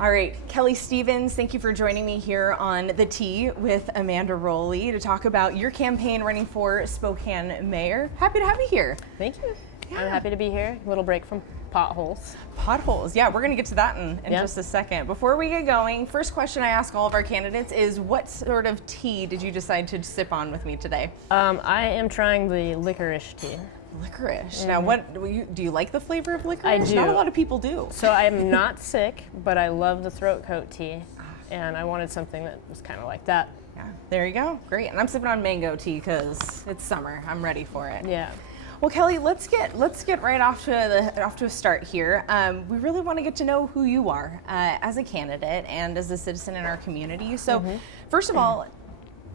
All right, Kelly Stevens, thank you for joining me here on The T with Amanda Roley to talk about your campaign running for Spokane Mayor. Happy to have you here. Thank you. Yeah. I'm happy to be here. A little break from potholes. Potholes, yeah, we're gonna get to that in just a second. Before we get going, first question I ask all of our candidates is, what sort of tea did you decide to sip on with me today? I am trying the licorice tea. Licorice. Now, what do you like the flavor of licorice? I do. Not a lot of people do. So I'm not sick, but I love the throat coat tea, and I wanted something that was kind of like that. Yeah, there you go. Great. And I'm sipping on mango tea because it's summer. I'm ready for it. Yeah. Well, Kelly, let's get right off to a start here. We really want to get to know who you are as a candidate and as a citizen in our community. So, first of all,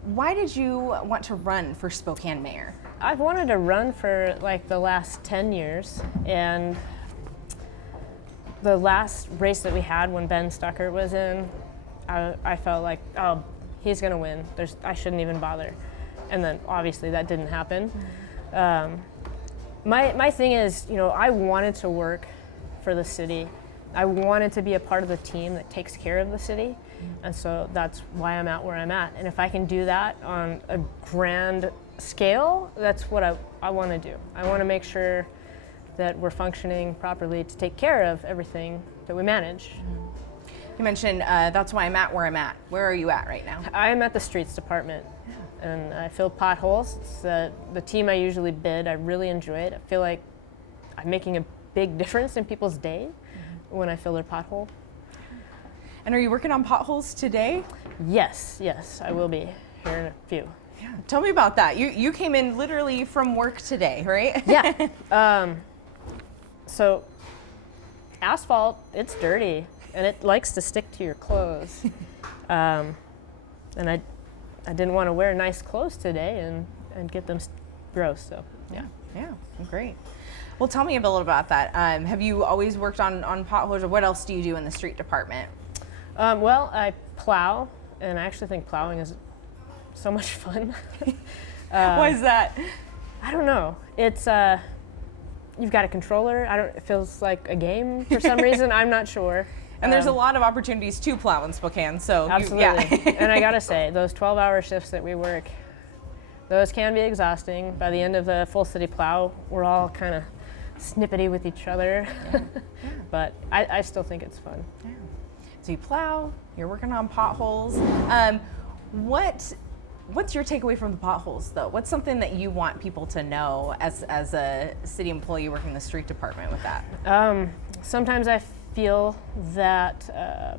why did you want to run for Spokane Mayor? I've wanted to run for like the last 10 years, and the last race that we had when Ben Stucker was in, I felt like, oh, he's gonna win. I shouldn't even bother. And then obviously that didn't happen. My thing is, you know, I wanted to work for the city. I wanted to be a part of the team that takes care of the city. And so that's why I'm at where I'm at. And if I can do that on a grand scale, that's what I want to do. I want to make sure that we're functioning properly to take care of everything that we manage. You mentioned that's why I'm at where I'm at. Where are you at right now? I'm at the streets department, and I fill potholes. It's the team I usually bid. I really enjoy it. I feel like I'm making a big difference in people's day when I fill their pothole. And are you working on potholes today? Yes, I will be here in a few. Yeah. Tell me about that. You came in literally from work today, right? Yeah. So asphalt, it's dirty, and it likes to stick to your clothes. And I didn't want to wear nice clothes today and get them gross. So yeah, great. Well, tell me a little about that. Have you always worked on potholes, or what else do you do in the street department? Well, I plow, and I actually think plowing is so much fun. Why is that? I don't know. It's you've got a controller. It feels like a game for some reason. I'm not sure. And there's a lot of opportunities to plow in Spokane, so absolutely. And I gotta say, those 12-hour shifts that we work, those can be exhausting. By the end of the full city plow, we're all kind of snippety with each other. But I still think it's fun. Yeah. So you plow, you're working on potholes. What's your takeaway from the potholes, though? What's something that you want people to know as a city employee working in the street department with that? Sometimes I feel that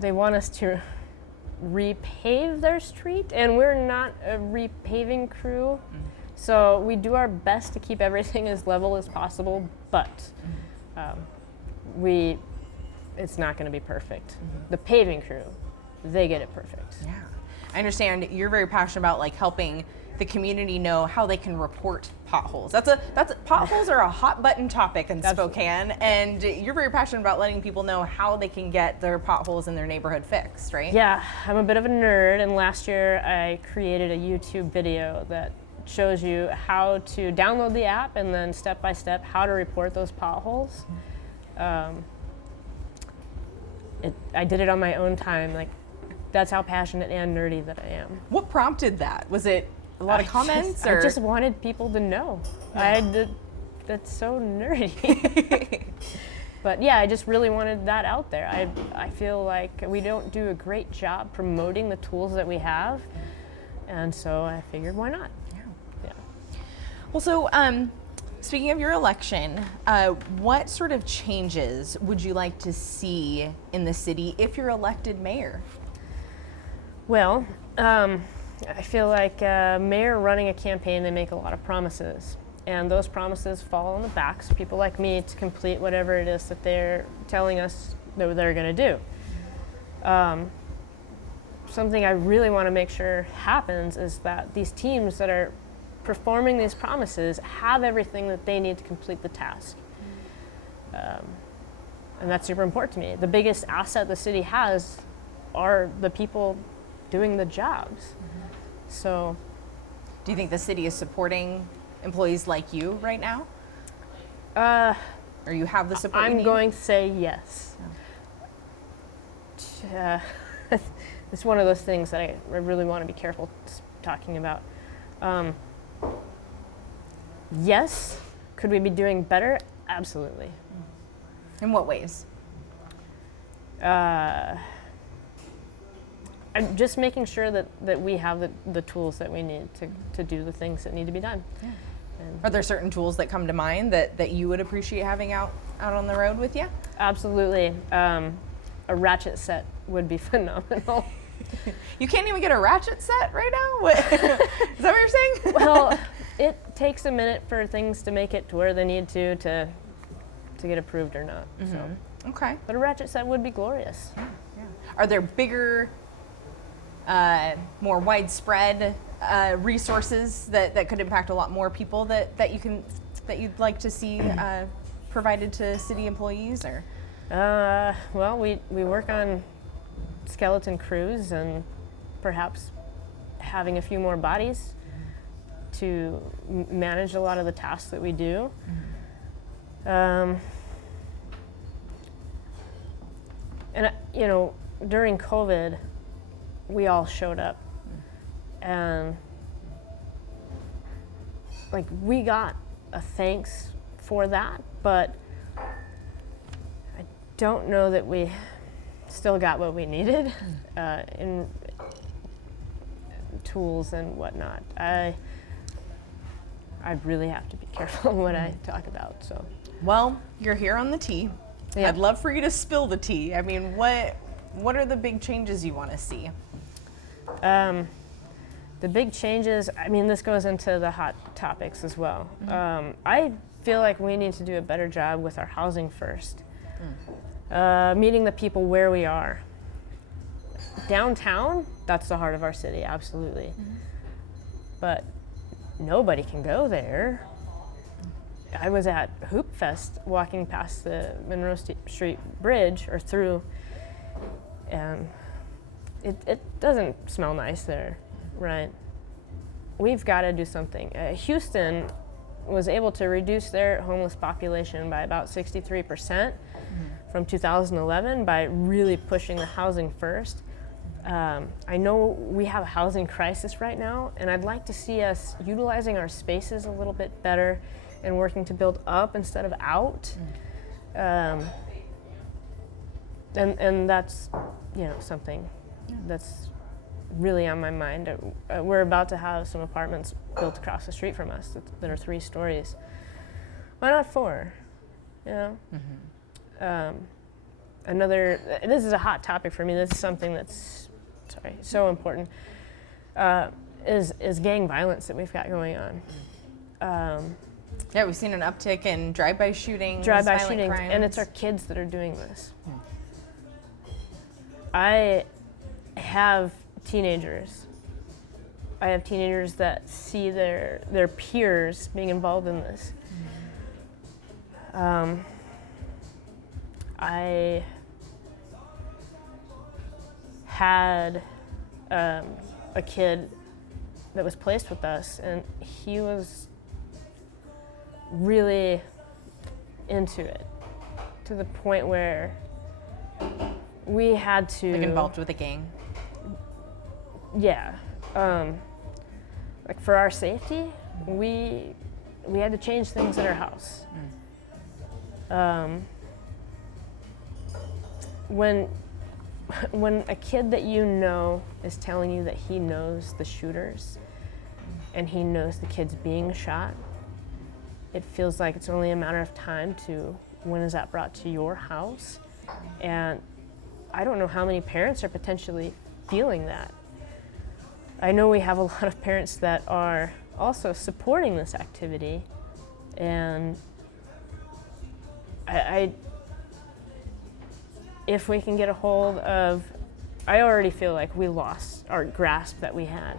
they want us to repave their street, and we're not a repaving crew. So we do our best to keep everything as level as possible, but it's not going to be perfect. The paving crew, they get it perfect. Yeah, I understand you're very passionate about like helping the community know how they can report potholes. Potholes are a hot button topic in Spokane, and you're very passionate about letting people know how they can get their potholes in their neighborhood fixed, right? Yeah, I'm a bit of a nerd, and last year I created a YouTube video that shows you how to download the app and then step by step how to report those potholes. I did it on my own time. Like, that's how passionate and nerdy that I am. What prompted that? Was it a lot of comments? I just wanted people to know. That's so nerdy. But yeah, I just really wanted that out there. I feel like we don't do a great job promoting the tools that we have, and so I figured, why not? Yeah. Well, so speaking of your election, what sort of changes would you like to see in the city if you're elected mayor? Well, I feel like a mayor running a campaign, they make a lot of promises. And those promises fall on the backs of people like me to complete whatever it is that they're telling us that they're going to do. Something I really want to make sure happens is that these teams that are performing these promises have everything that they need to complete the task. And that's super important to me. The biggest asset the city has are the people doing the jobs. So, do you think the city is supporting employees like you right now? Or you have the support you I'm need? going to say yes. it's one of those things that I really want to be careful talking about. Yes, could we be doing better? Absolutely. In what ways? I'm just making sure that we have the tools that we need to do the things that need to be done. Yeah. Are there certain tools that come to mind that you would appreciate having out on the road with you? Absolutely. A ratchet set would be phenomenal. You can't even get a ratchet set right now? What? Is that what you're saying? Well, it takes a minute for things to make it to where they need to get approved or not. Mm-hmm. So. Okay. But a ratchet set would be glorious. Yeah, yeah. Are there bigger, more widespread resources that could impact a lot more people that you'd like to see provided to city employees? Or well, we work on skeleton crews and perhaps having a few more bodies to manage a lot of the tasks that we do. Mm-hmm. And during COVID, we all showed up, and we got a thanks for that, but I don't know that we still got what we needed in tools and whatnot. I really have to be careful what I talk about. So, well, you're here on the tea. Yeah. I'd love for you to spill the tea. I mean, what are the big changes you want to see? The big changes, I mean, this goes into the hot topics as well. Mm-hmm. I feel like we need to do a better job with our housing first. Meeting the people where we are. Downtown, that's the heart of our city, absolutely. Mm-hmm. But nobody can go there. I was at Hoop Fest walking past the Monroe Street Bridge, or through, and it doesn't smell nice there, right? We've got to do something. Houston was able to reduce their homeless population by about 63% from 2011 by really pushing the housing first. I know we have a housing crisis right now, and I'd like to see us utilizing our spaces a little bit better and working to build up instead of out. And that's, something that's really on my mind. We're about to have some apartments built across the street from us that are 3 stories. Why not 4? Mm-hmm. This is a hot topic for me. This is something that's, so important, is gang violence that we've got going on. Yeah, we've seen an uptick in drive-by shootings, crimes. And it's our kids that are doing this. I have teenagers. I have teenagers that see their peers being involved in this. I had a kid that was placed with us, and he was really into it to the point where we had to involved with a gang. Yeah, for our safety, we had to change things at our house. When a kid that is telling you that he knows the shooters and he knows the kids being shot, it feels like it's only a matter of time to when is that brought to your house. And I don't know how many parents are potentially feeling that. I know we have a lot of parents that are also supporting this activity, and if we can get a hold of, I already feel like we lost our grasp that we had,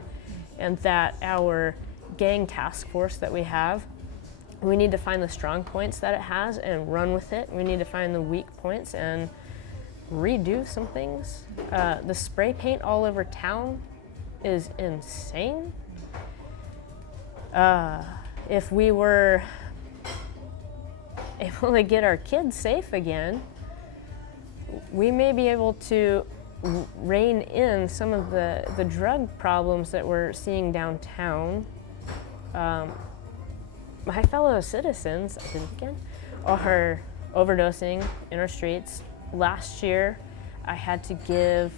and that our gang task force that we have, we need to find the strong points that it has and run with it. We need to find the weak points and redo some things. The spray paint all over town is insane. If we were able to get our kids safe again, we may be able to rein in some of the drug problems that we're seeing downtown. My fellow citizens, I did it again, are overdosing in our streets. Last year, I had to give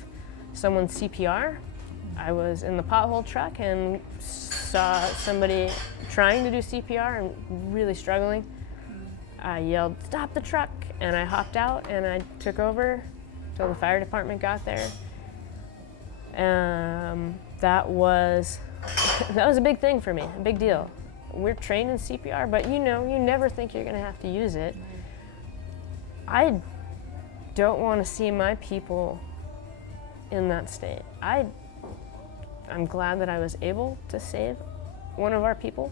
someone CPR. I was in the pothole truck and saw somebody trying to do CPR and really struggling. I yelled, "Stop the truck!" and I hopped out and I took over till the fire department got there. That was a big thing for me, a big deal. We're trained in CPR, but you never think you're gonna have to use it. I don't want to see my people in that state. I'm glad that I was able to save one of our people,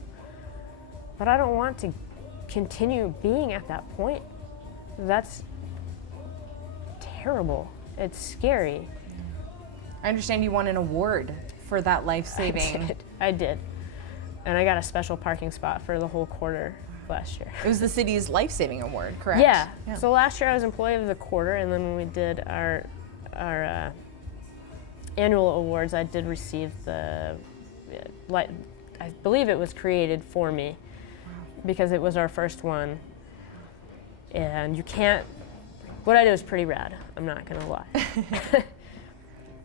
but I don't want to continue being at that point. That's terrible. It's scary. I understand you won an award for that life-saving. I did. And I got a special parking spot for the whole quarter last year. It was the city's life-saving award, correct? Yeah. So last year I was employee of the quarter, and then when we did our annual awards, I did receive I believe it was created for me because it was our first one. And what I did was pretty rad, I'm not gonna lie.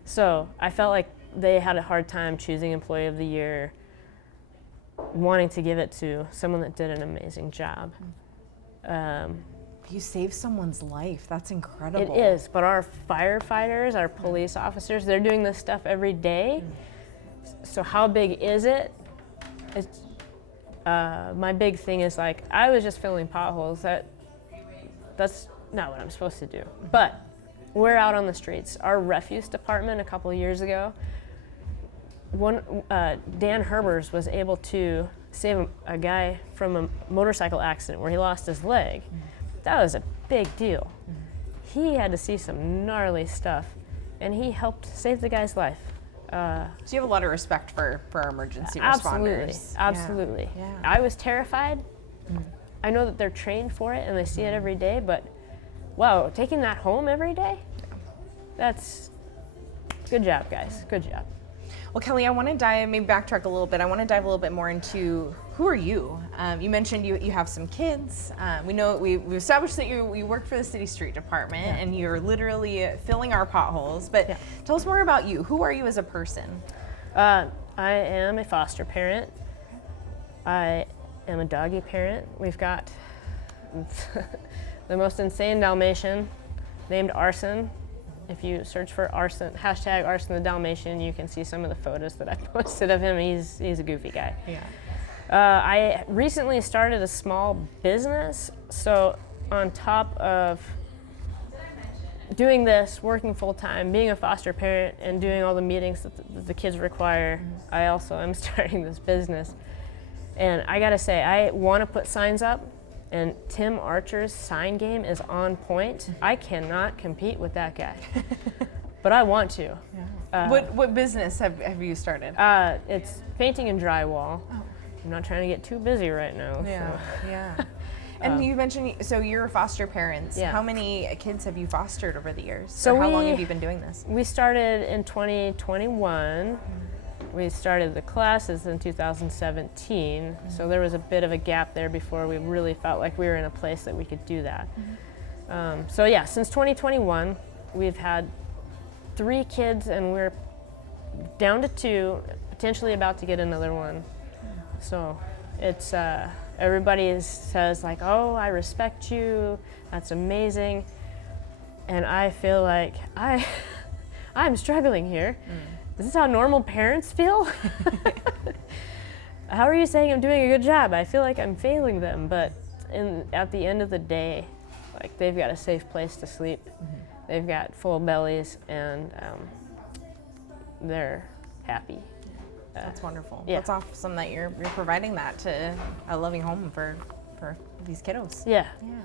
So I felt like they had a hard time choosing employee of the year, wanting to give it to someone that did an amazing job. You saved someone's life. That's incredible. It is, but our firefighters, our police officers, they're doing this stuff every day. So how big is it? My big thing is like, I was just filling potholes. That's not what I'm supposed to do. But we're out on the streets. Our refuse department a couple of years ago, Dan Herbers was able to save a guy from a motorcycle accident where he lost his leg. That was a big deal. He had to see some gnarly stuff, and he helped save the guy's life. So you have a lot of respect for our emergency responders. Absolutely. Yeah. I was terrified. I know that they're trained for it and they see it every day, but wow, taking that home every day? That's good job, guys. Good job. Well, Kelly, I want to backtrack a little bit. I want to dive a little bit more into who are you? You mentioned you have some kids. We know we've established that you work for the city street department and you're literally filling our potholes. But tell us more about you. Who are you as a person? I am a foster parent. I am a doggy parent. We've got the most insane Dalmatian named Arson. If you search for Arson, #Arson the Dalmatian, you can see some of the photos that I posted of him. He's a goofy guy. Yeah. I recently started a small business, so on top of doing this, working full-time, being a foster parent, and doing all the meetings that the kids require, I also am starting this business. And I gotta say, I wanna put signs up, and Tim Archer's sign game is on point. I cannot compete with that guy, but I want to. Yeah. What business have you started? It's painting and drywall. Oh. I'm not trying to get too busy right now. Yeah, so. yeah. And you mentioned, so you're foster parents. Yeah. How many kids have you fostered over the years? So how long have you been doing this? We started in 2021. We started the classes in 2017, so there was a bit of a gap there before we really felt like we were in a place that we could do that. So yeah, since 2021, we've had 3 kids and we're down to 2, potentially about to get another one. So it's, everybody says like, oh, I respect you, that's amazing. And I feel like I'm struggling here. Is this how normal parents feel? How are you saying I'm doing a good job? I feel like I'm failing them, but at the end of the day, like they've got a safe place to sleep. They've got full bellies, and they're happy. That's wonderful. Yeah. That's awesome that you're providing that to a loving home for these kiddos. Yeah. Yeah.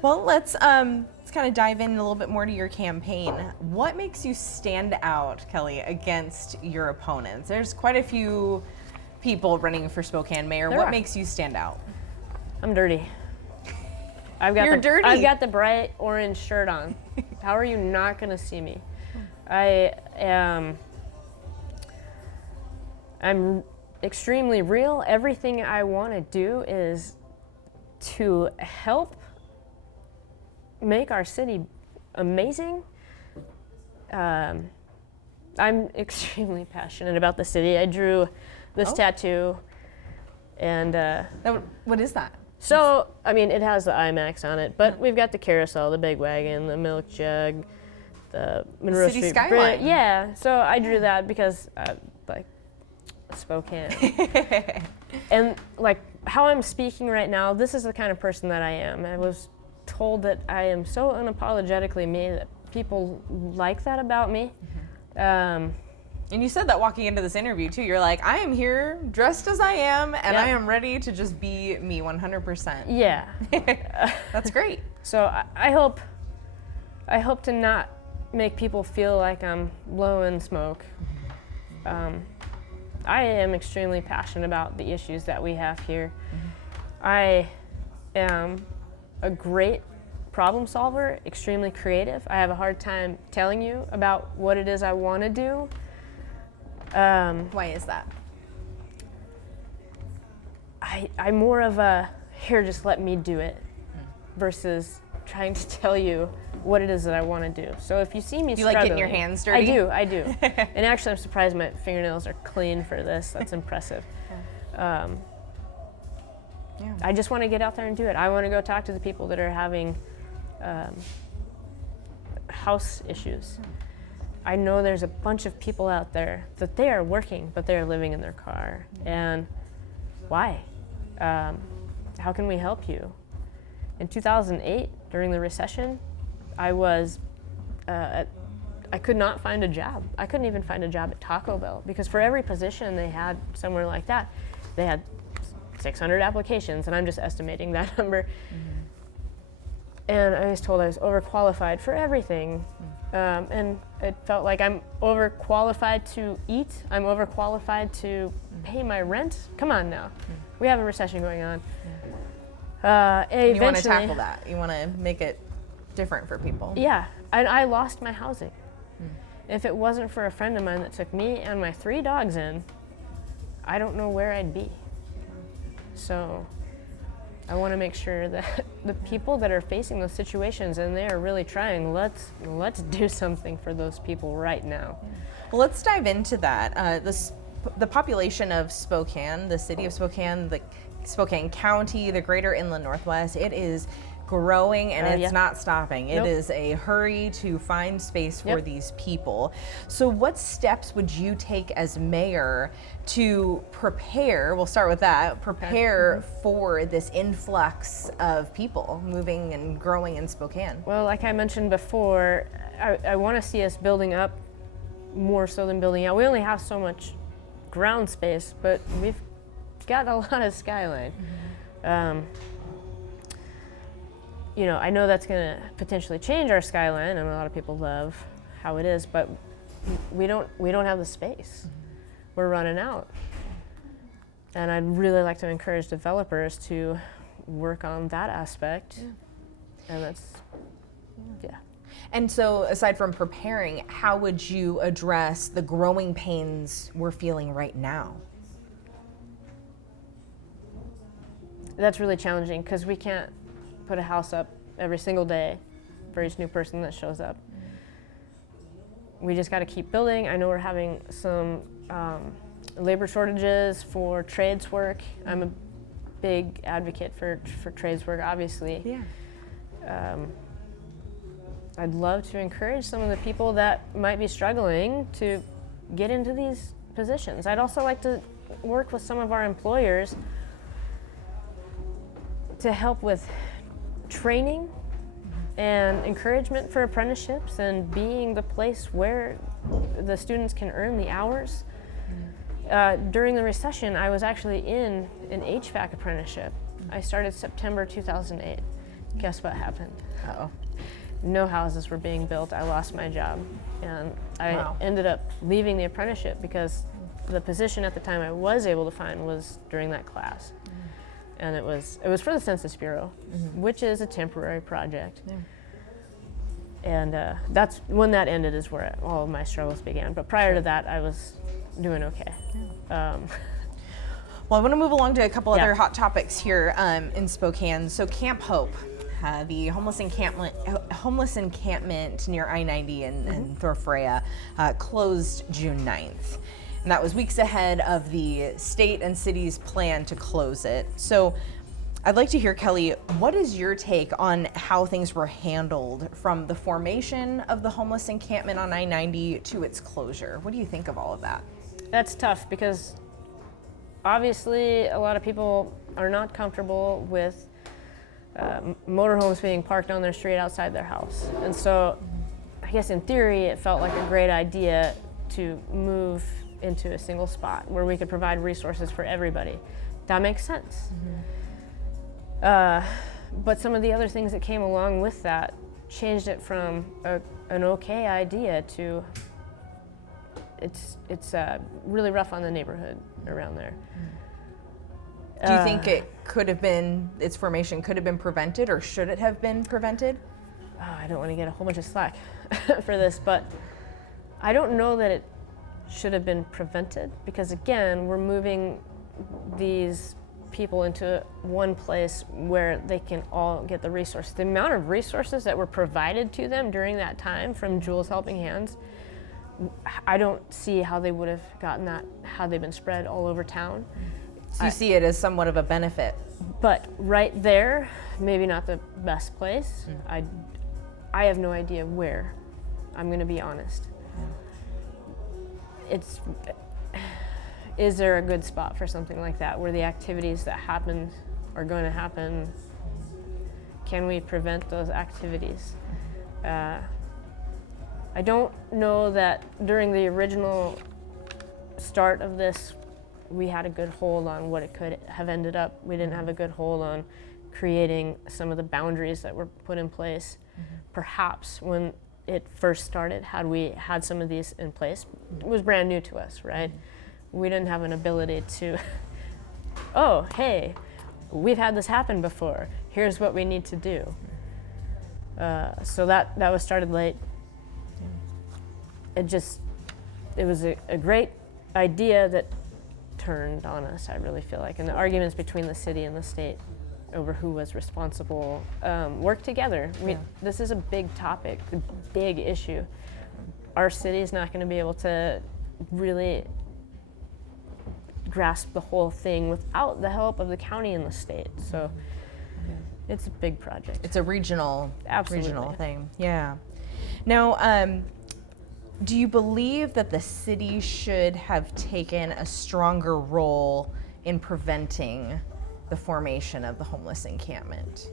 Well, let's kind of dive in a little bit more to your campaign. What makes you stand out, Kelly, against your opponents? There's quite a few people running for Spokane mayor. What makes you stand out? I'm dirty. You're dirty. I've got the bright orange shirt on. How are you not going to see me? I'm extremely real. Everything I want to do is to help make our city amazing. I'm extremely passionate about the city. I drew this tattoo, and what is that? So, I mean, it has the IMAX on it, but we've got the carousel, the big wagon, the milk jug, the Monroe city Street skyline. Bridge. Yeah, so I drew that because, like, Spokane. And, like, how I'm speaking right now, this is the kind of person that I am. I was told that I am so unapologetically me that people like that about me. And you said that walking into this interview too. You're like, I am here dressed as I am, and I am ready to just be me 100%. Yeah. That's great. So I hope to not make people feel like I'm blowing smoke. I am extremely passionate about the issues that we have here. I am a great problem solver, extremely creative. I have a hard time telling you about what it is I want to do. Why is that? I'm more of a, here, just let me do it, versus trying to tell you what it is that I want to do. So if you see me you struggling, like getting your hands dirty? I do. And actually, I'm surprised my fingernails are clean for this. That's impressive. I just want to get out there and do it. I want to go talk to the people that are having house issues. I know there's a bunch of people out there that they are working, but they are living in their car. And why? How can we help you? In 2008, during the recession, I could not find a job. I couldn't even find a job at Taco Bell, because for every position they had somewhere like that, they had 600 applications, and I'm just estimating that number. And I was told I was overqualified for everything. And it felt like I'm overqualified to eat. I'm overqualified to pay my rent. Come on now. We have a recession going on. You want to tackle that. You want to make it different for people. Yeah. And I lost my housing. If it wasn't for a friend of mine that took me and my 3 dogs in, I don't know where I'd be. So I want to make sure that the people that are facing those situations and they are really trying, let's do something for those people right now. Well, let's dive into that. The population of Spokane, the city of Spokane, the Spokane County, the greater inland Northwest, it is growing and it's not stopping. It is a hurry to find space for these people. So what steps would you take as mayor to prepare, we'll start with that, prepare for this influx of people moving and growing in Spokane? Well, like I mentioned before, I want to see us building up more so than building out. We only have so much ground space, but we've got a lot of skyline. You know, I know that's going to potentially change our skyline, and a lot of people love how it is, but we don't have the space. We're running out. And I'd really like to encourage developers to work on that aspect. And that's, And so aside from preparing, how would you address the growing pains we're feeling right now? That's really challenging, because we can't put a house up every single day for each new person that shows up. We just got to keep building. I know we're having some labor shortages for trades work. I'm a big advocate for trades work, obviously. I'd love to encourage some of the people that might be struggling to get into these positions. I'd also like to work with some of our employers to help with training and encouragement for apprenticeships and being the place where the students can earn the hours. During the recession, I was actually in an HVAC apprenticeship. I started September 2008. Guess what happened? No houses were being built. I lost my job. And I ended up leaving the apprenticeship because the position at the time I was able to find was during that class. And it was for the Census Bureau, which is a temporary project. And that's when that ended is where all of my struggles began. But prior to that, I was doing okay. Well, I want to move along to a couple other hot topics here in Spokane. So Camp Hope, the homeless encampment near I-90 and Thorpe Freya, closed June 9th. And that was weeks ahead of the state and city's plan to close it. So I'd like to hear, Kelly, what is your take on how things were handled from the formation of the homeless encampment on I-90 to its closure? What do you think of all of that? That's tough because obviously a lot of people are not comfortable with motorhomes being parked on their street outside their house. And so I guess in theory it felt like a great idea to move into a single spot where we could provide resources for everybody. That makes sense. But some of the other things that came along with that changed it from an okay idea to it's really rough on the neighborhood around there. Do you think its formation could have been prevented, or should it have been prevented? I don't want to get a whole bunch of slack for this, but I don't know that it should have been prevented, because again, we're moving these people into one place where they can all get the resources. The amount of resources that were provided to them during that time from Jules Helping Hands, I don't see how they would have gotten that had they been spread all over town. So you see it as somewhat of a benefit. But right there, maybe not the best place. I have no idea where. I'm going to be honest. Is there a good spot for something like that where the activities that happen are going to happen? Can we prevent those activities? I don't know that during the original start of this, we had a good hold on what it could have ended up. We didn't have a good hold on creating some of the boundaries that were put in place. Perhaps when it first started, had we had some of these in place, it was brand new to us, right? We didn't have an ability to, oh, hey, we've had this happen before. Here's what we need to do. So that was started late. It was a great idea that turned on us, I really feel like. And the arguments between the city and the state over who was responsible work together. This is a big topic, a big issue. Our city is not going to be able to really grasp the whole thing without the help of the county and the state. So it's a big project. It's a regional thing. Yeah. Now, do you believe that the city should have taken a stronger role in preventing the formation of the homeless encampment?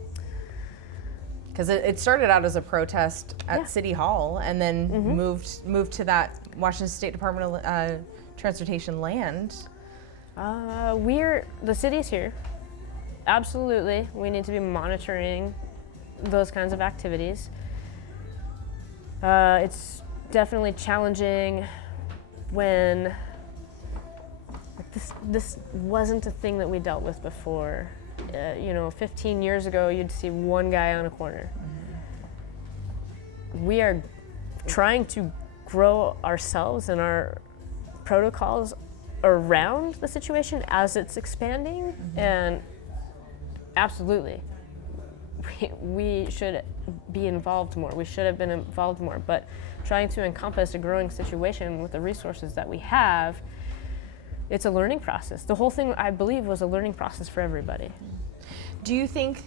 Because it started out as a protest at City Hall and then moved to that Washington State Department of Transportation land. The city's here. Absolutely, we need to be monitoring those kinds of activities. It's definitely challenging when this wasn't a thing that we dealt with before. 15 years ago, you'd see one guy on a corner. We are trying to grow ourselves and our protocols around the situation as it's expanding, and absolutely, we should be involved more. We should have been involved more, but trying to encompass a growing situation with the resources that we have, it's a learning process. The whole thing, I believe, was a learning process for everybody. Do you think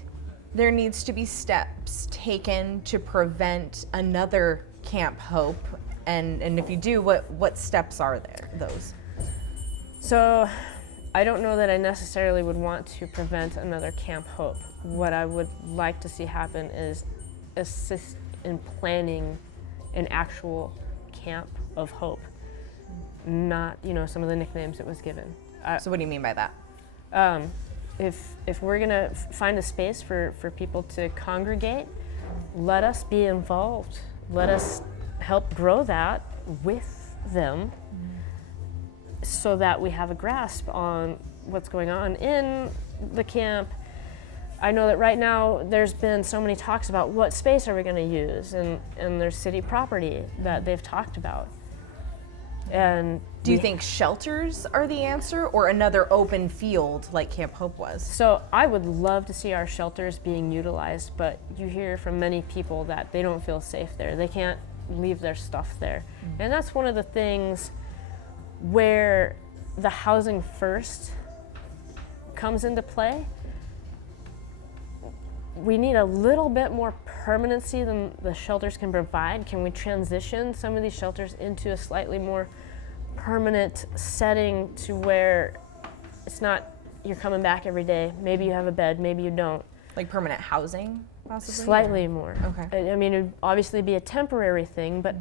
there needs to be steps taken to prevent another Camp Hope? And if you do, what steps are those? So I don't know that I necessarily would want to prevent another Camp Hope. What I would like to see happen is assist in planning an actual Camp of Hope, not some of the nicknames it was given. So what do you mean by that? If we're gonna find a space for people to congregate, let us be involved. Let us help grow that with them, so that we have a grasp on what's going on in the camp. I know that right now there's been so many talks about what space are we going to use, and there's city property that they've talked about. And do you think shelters are the answer, or another open field like Camp Hope was? So I would love to see our shelters being utilized, but you hear from many people that they don't feel safe there. They can't leave their stuff there. And that's one of the things where the housing first comes into play. We need a little bit more permanency than the shelters can provide. Can we transition some of these shelters into a slightly more permanent setting to where it's not you're coming back every day, maybe you have a bed, maybe you don't. Like permanent housing, possibly? Slightly more. Okay. I mean, it would obviously be a temporary thing, but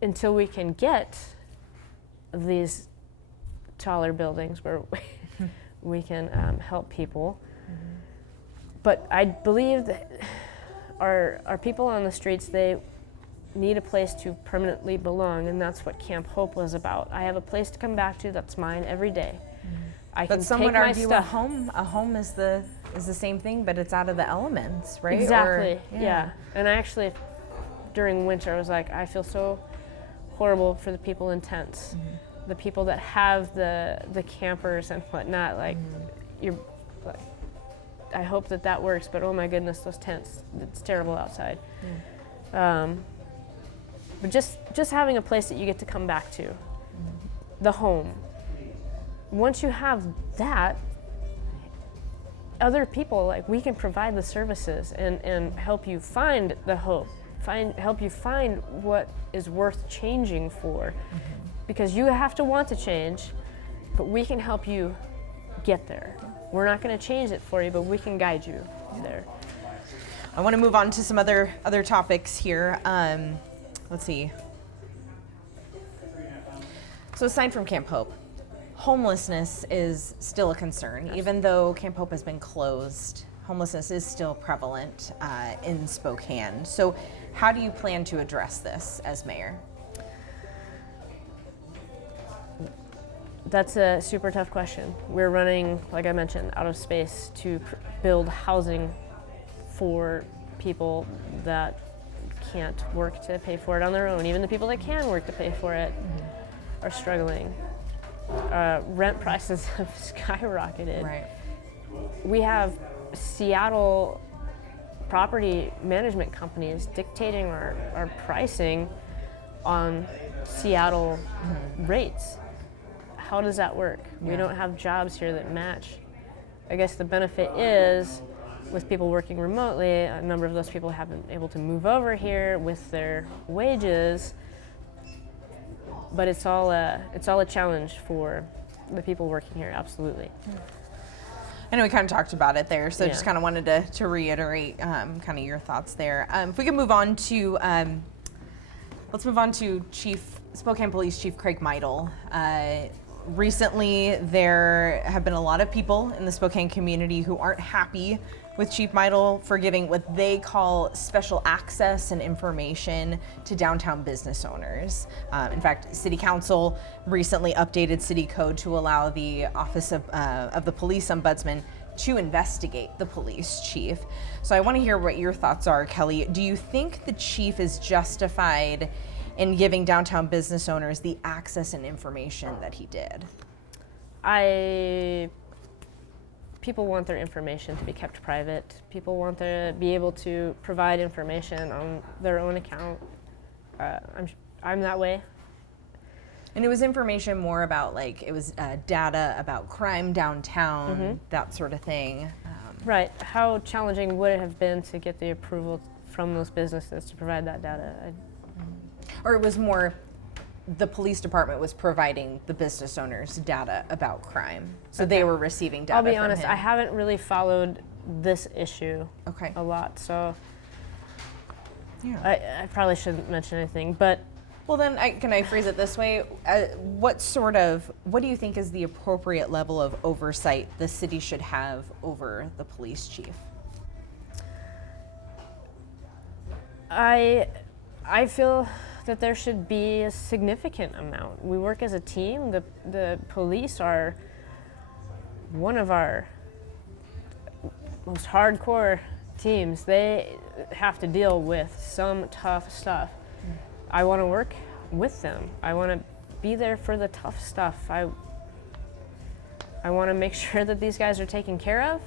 until we can get these taller buildings where we can help people. But I believe that our people on the streets, they need a place to permanently belong, and that's what Camp Hope was about. I have a place to come back to that's mine every day. I can But some take would my argue stuff. a home is the same thing, but it's out of the elements, right? Exactly. Or, yeah. And I actually, during winter, I was like, I feel so horrible for the people in tents, the people that have the campers and whatnot. Like, you're like, I hope that works, but oh my goodness, those tents, it's terrible outside. But just having a place that you get to come back to, the home. Once you have that, other people, like, we can provide the services and help you find the hope, help you find what is worth changing for. Because you have to want to change, but we can help you get there. We're not going to change it for you, but we can guide you there. I want to move on to some other topics here. Let's see. So aside from Camp Hope, homelessness is still a concern. Even though Camp Hope has been closed, homelessness is still prevalent in Spokane. So how do you plan to address this as mayor? That's a super tough question. We're running, like I mentioned, out of space to build housing for people that can't work to pay for it on their own. Even the people that can work to pay for it are struggling. Rent prices have skyrocketed. Right. We have Seattle property management companies dictating our pricing on Seattle rates. How does that work? We don't have jobs here that match. I guess the benefit is, with people working remotely, a number of those people have been able to move over here with their wages, but it's all a challenge for the people working here, absolutely. I know we kind of talked about it there, so Yeah. just kind of wanted to reiterate kind of your thoughts there. If we could move on to, let's move on to Spokane Police Chief Craig Meidel. Recently, there have been a lot of people in the Spokane community who aren't happy with Chief Meidel for giving what they call special access and information to downtown business owners. In fact, City Council recently updated city code to allow the Office of the Police Ombudsman to investigate the police chief. So I want to hear what your thoughts are, Kelly. Do you think the chief is justified in giving downtown business owners the access and information that he did? People want their information to be kept private. People want to be able to provide information on their own account. I'm that way. And it was information more about, like, it was data about crime downtown, that sort of thing. Right. How challenging would it have been to get the approval from those businesses to provide that data? Or it was more the police department was providing the business owners data about crime. So they were receiving data. I'll be from honest, him. I haven't really followed this issue Okay. a lot, so Yeah. I probably shouldn't mention anything, but Well, then, can I phrase it this way? What do you think is the appropriate level of oversight the city should have over the police chief? I feel that there should be a significant amount. We work as a team. The police are one of our most hardcore teams, they have to deal with some tough stuff. I want to work with them. I want to be there for the tough stuff. I want to make sure that these guys are taken care of.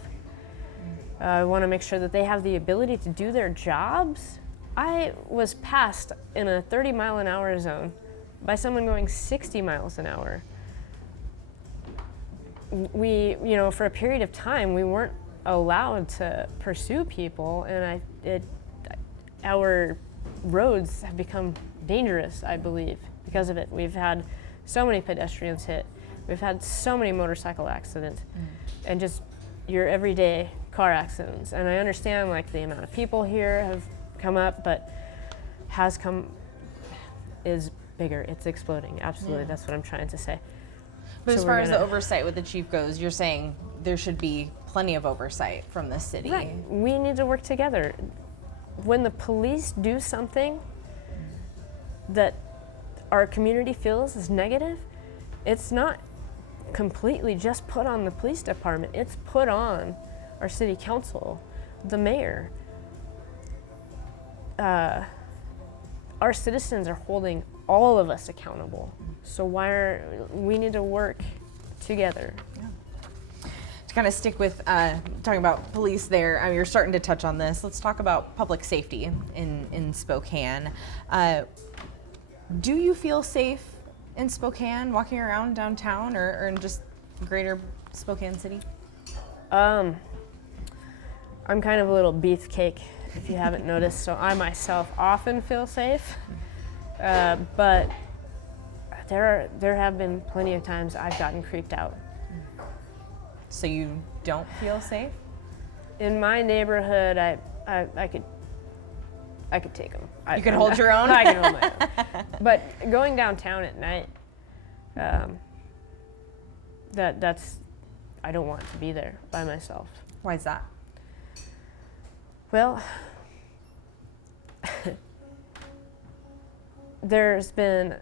I want to make sure that they have the ability to do their jobs. I was passed in a 30-mile-an-hour zone by someone going 60 miles an hour. We, for a period of time, we weren't allowed to pursue people, and our roads have become dangerous, I believe, because of it. We've had so many pedestrians hit. We've had so many motorcycle accidents, and just your everyday car accidents. And I understand like the amount of people here have come up, but is bigger. It's exploding. Absolutely, that's what I'm trying to say. But so as far as the oversight with the chief goes, you're saying there should be plenty of oversight from the city. Right. We need to work together. When the police do something that our community feels is negative, it's not completely just put on the police department. It's put on our city council, the mayor. Our citizens are holding all of us accountable. So we need to work together. Yeah. To kind of stick with talking about police there, you're starting to touch on this. Let's talk about public safety in Spokane. Do you feel safe in Spokane, walking around downtown or in just greater Spokane City? I'm kind of a little beefcake, if you haven't noticed, so I myself often feel safe. But there have been plenty of times I've gotten creeped out. So you don't feel safe? In my neighborhood, I could take them. You can hold your own? I can hold my own. But going downtown at night, that's I don't want to be there by myself. Why is that? Well, there's been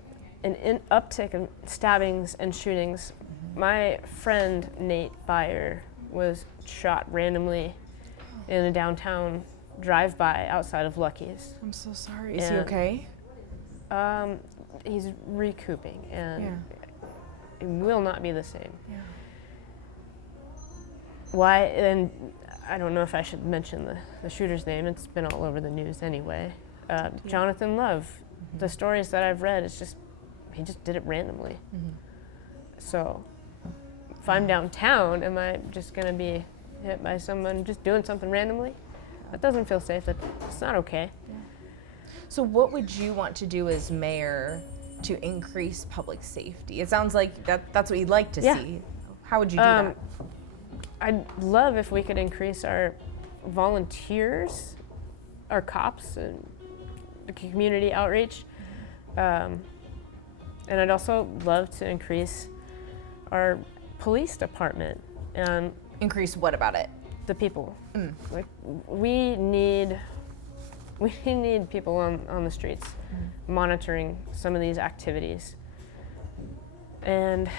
an uptick in stabbings and shootings. My friend Nate Byer was shot randomly in a downtown drive-by outside of Lucky's. I'm so sorry. Is he okay? He's recouping, and it will not be the same. Yeah. Why? And I don't know if I should mention the shooter's name. It's been all over the news anyway. Jonathan Love. The stories that I've read, he just did it randomly. So if I'm downtown, am I just going to be hit by someone just doing something randomly? That doesn't feel safe. It's not okay. Yeah. So what would you want to do as mayor to increase public safety? It sounds like that's what you'd like to see. How would you do that? I'd love if we could increase our volunteers, our cops, and the community outreach. And I'd also love to increase our police department. And increase what about it? The people. Like we need people on the streets monitoring some of these activities. And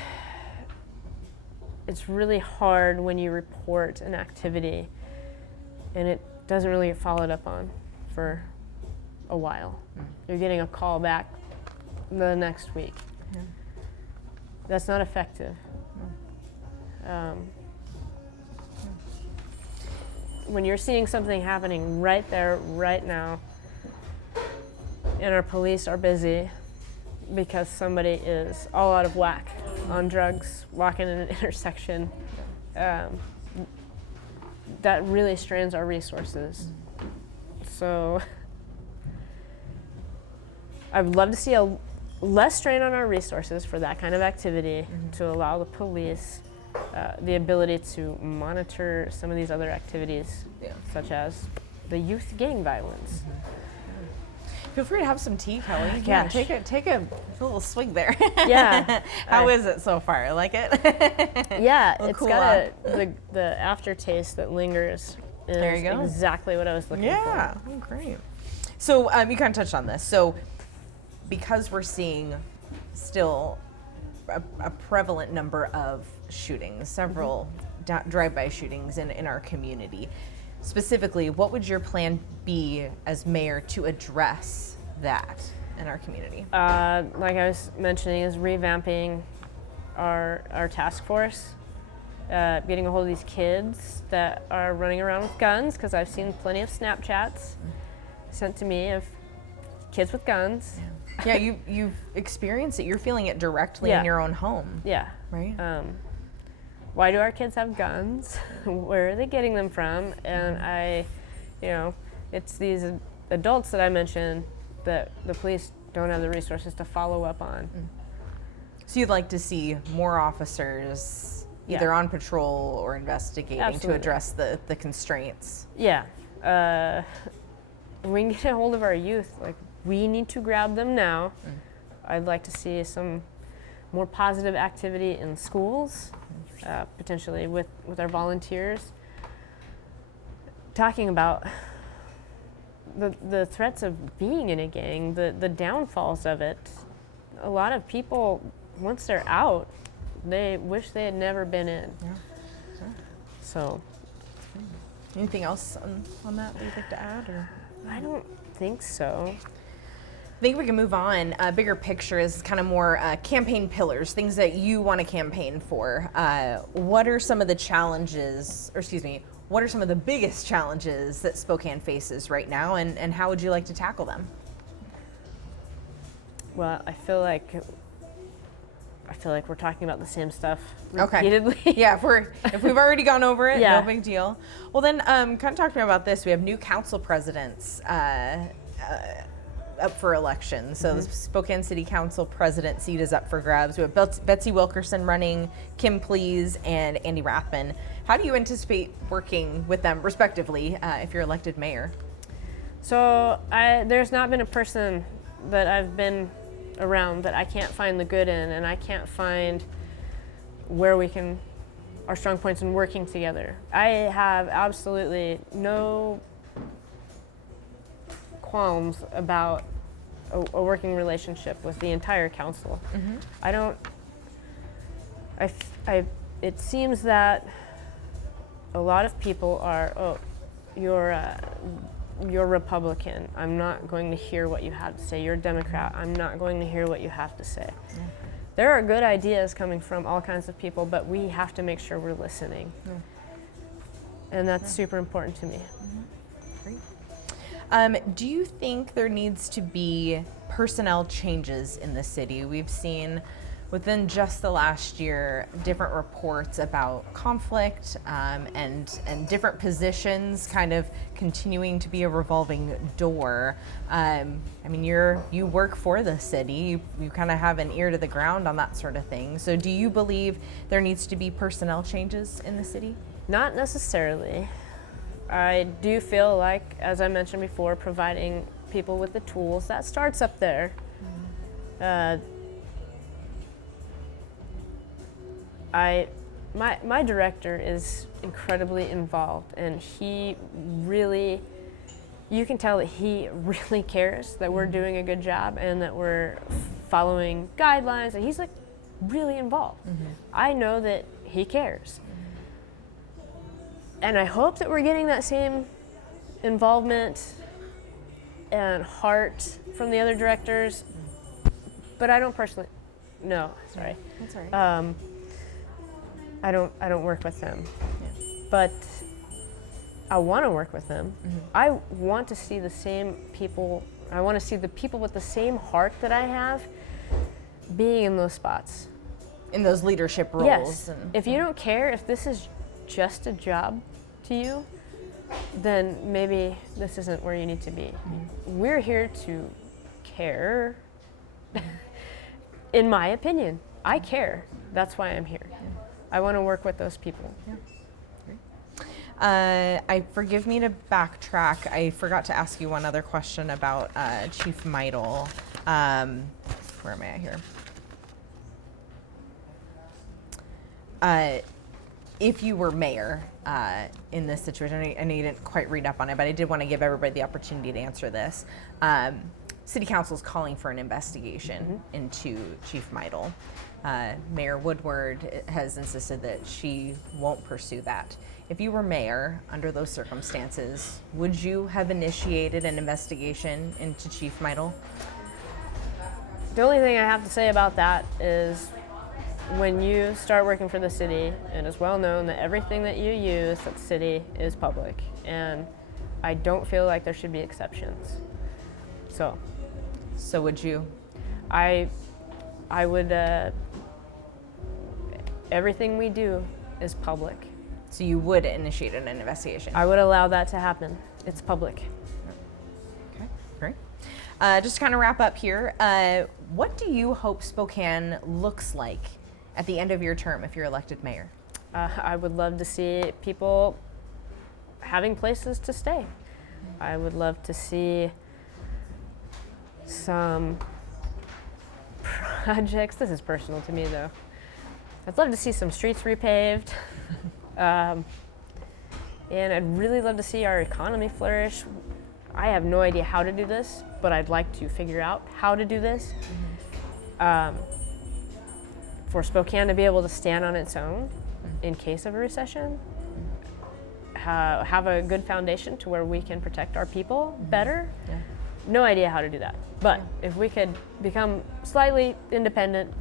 it's really hard when you report an activity and it doesn't really get followed up on for a while. You're getting a call back the next week. That's not effective. When you're seeing something happening right there, right now, and our police are busy because somebody is all out of whack on drugs, walking in an intersection, that really strains our resources. So I'd love to see a less strain on our resources for that kind of activity, to allow the police the ability to monitor some of these other activities, such as the youth gang violence. Feel free to have some tea, Kelly. Yeah, take a little swig there. Yeah. How is it so far? Like it? Yeah, Well, it's cool got the aftertaste that lingers. Is There you go. Exactly what I was looking for. Yeah, oh, great. So you kind of touched on this. So because we're seeing still a prevalent number of shootings, several drive-by shootings in our community. Specifically, what would your plan be as mayor to address that in our community? Like I was mentioning, is revamping our task force, getting a hold of these kids that are running around with guns, because I've seen plenty of Snapchats sent to me of kids with guns. Yeah, you've experienced it. You're feeling it directly in your own home. Yeah. Right? Why do our kids have guns? Where are they getting them from? And it's these adults that I mentioned that the police don't have the resources to follow up on. So you'd like to see more officers either on patrol or investigating to address the constraints? Yeah. We can get a hold of our youth. Like, we need to grab them now. I'd like to see some more positive activity in schools, potentially with our volunteers. Talking about the threats of being in a gang, the downfalls of it. A lot of people, once they're out, they wish they had never been in. Yeah, sure. So. Anything else on that you'd like to add? Or? I don't think so. I think we can move on. Bigger picture is kind of more campaign pillars, things that you want to campaign for. What are some of the challenges, or excuse me, what are some of the biggest challenges that Spokane faces right now, and how would you like to tackle them? Well, I feel like we're talking about the same stuff repeatedly. Okay. Yeah, if we've already gone over it, Yeah. no big deal. Well, then kind of talk to me about this. We have new council presidents up for election. So the Spokane City Council president seat is up for grabs. We have Betsy Wilkerson running, Kim Pleas, and Andy Rathman. How do you anticipate working with them, respectively, if you're elected mayor? So there's not been a person that I've been around that I can't find the good in, and I can't find where our strong points in working together. I have absolutely no qualms about a working relationship with the entire council. It seems that a lot of people are, you're Republican. I'm not going to hear what you have to say. You're a Democrat. I'm not going to hear what you have to say. Yeah. There are good ideas coming from all kinds of people, but we have to make sure we're listening. Yeah. And that's super important to me. Great. Do you think there needs to be personnel changes in the city? We've seen within just the last year different reports about conflict and different positions kind of continuing to be a revolving door. I mean, you work for the city. You kind of have an ear to the ground on that sort of thing. So do you believe there needs to be personnel changes in the city? Not necessarily. I do feel like, as I mentioned before, providing people with the tools, that starts up there. My director is incredibly involved, and he really, you can tell that he really cares that we're doing a good job and that we're following guidelines, and he's like really involved. I know that he cares. And I hope that we're getting that same involvement and heart from the other directors, but I don't personally, no, sorry. That's all right. I don't work with them, but I want to work with them. I want to see the same people. I want to see the people with the same heart that I have being in those spots. In those leadership roles. Yes. If you don't care, if this is just a job to you, then maybe this isn't where you need to be. We're here to care. In my opinion, I care. That's why I'm here. I want to work with those people. Forgive me to backtrack. I forgot to ask you one other question about Chief Meidel. Where am I at here? If you were mayor in this situation, I know you didn't quite read up on it, but I did want to give everybody the opportunity to answer this. City Council is calling for an investigation into Chief Meidel. Mayor Woodward has insisted that she won't pursue that. If you were mayor under those circumstances, would you have initiated an investigation into Chief Meidel? The only thing I have to say about that is when you start working for the city, it is well known that everything that you use at the city is public, and I don't feel like there should be exceptions. So would you? I would, everything we do is public. So you would initiate an investigation? I would allow that to happen. It's public. Okay, great. Just to kind of wrap up here, what do you hope Spokane looks like at the end of your term if you're elected mayor? I would love to see people having places to stay. I would love to see some projects. This is personal to me, though. I'd love to see some streets repaved. And I'd really love to see our economy flourish. I have no idea how to do this, but I'd like to figure out how to do this. For Spokane to be able to stand on its own in case of a recession, have a good foundation to where we can protect our people better. Yeah. No idea how to do that. But if we could become slightly independent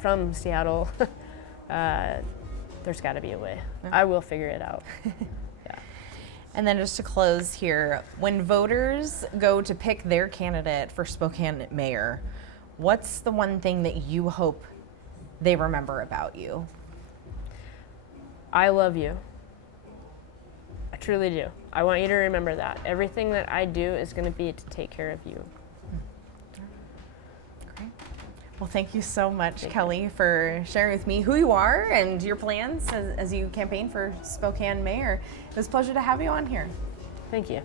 from Seattle, there's got to be a way. I will figure it out. Yeah. And then just to close here, when voters go to pick their candidate for Spokane mayor, what's the one thing that you hope they remember about you? I love you. I truly do. I want you to remember that. Everything that I do is going to be to take care of you. Great. Well, thank you so much, Kelly, for sharing with me who you are and your plans as you campaign for Spokane mayor. It was a pleasure to have you on here. Thank you.